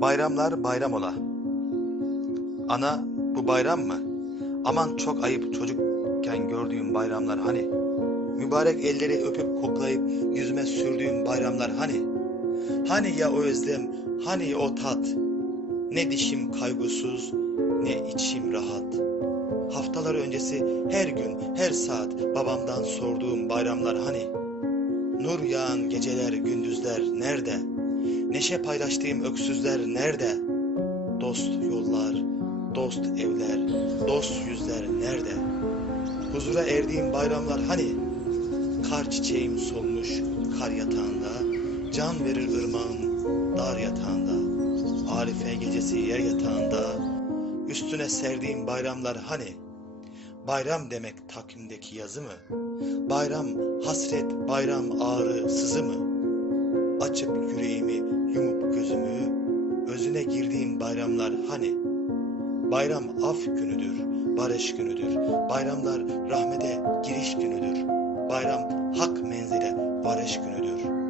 Bayramlar bayram ola. Ana bu bayram mı? Aman çok ayıp çocukken gördüğüm bayramlar hani? Mübarek elleri öpüp koklayıp yüzüme sürdüğüm bayramlar hani? Hani ya o özlem, hani o tat? Ne dişim kaygısız, ne içim rahat. Haftalar öncesi her gün, her saat babamdan sorduğum bayramlar hani? Nur yağan geceler, gündüzler nerede? Neşe paylaştığım öksüzler nerede? Dost yollar, dost evler, dost yüzler nerede? Huzura erdiğim bayramlar hani? Kar çiçeğim solmuş kar yatağında, can verir ırmağın dar yatağında. Arife gecesi yer yatağında, üstüne serdiğim bayramlar hani? Bayram demek takvimdeki yazı mı? Bayram hasret, bayram ağrı, sızı mı? Açıp yüreğimi, yumup gözümü, özüne girdiğim bayramlar hani? Bayram af günüdür, barış günüdür. Bayramlar rahmete giriş günüdür. Bayram hak menzile varış günüdür.